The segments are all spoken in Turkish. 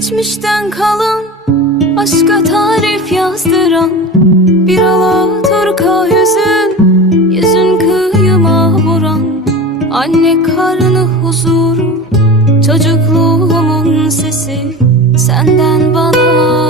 Geçmişten kalan Aşka tarif yazdıran Bir alaturka yüzün Yüzün kıyıma vuran Anne karnı huzuru Çocukluğumun sesi Senden bana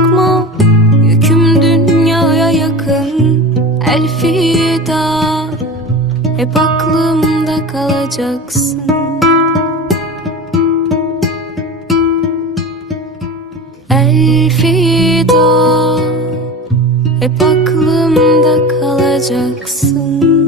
yakın Elfida Hep aklımda kalacaksın. Elfida Hep aklımda kalacaksın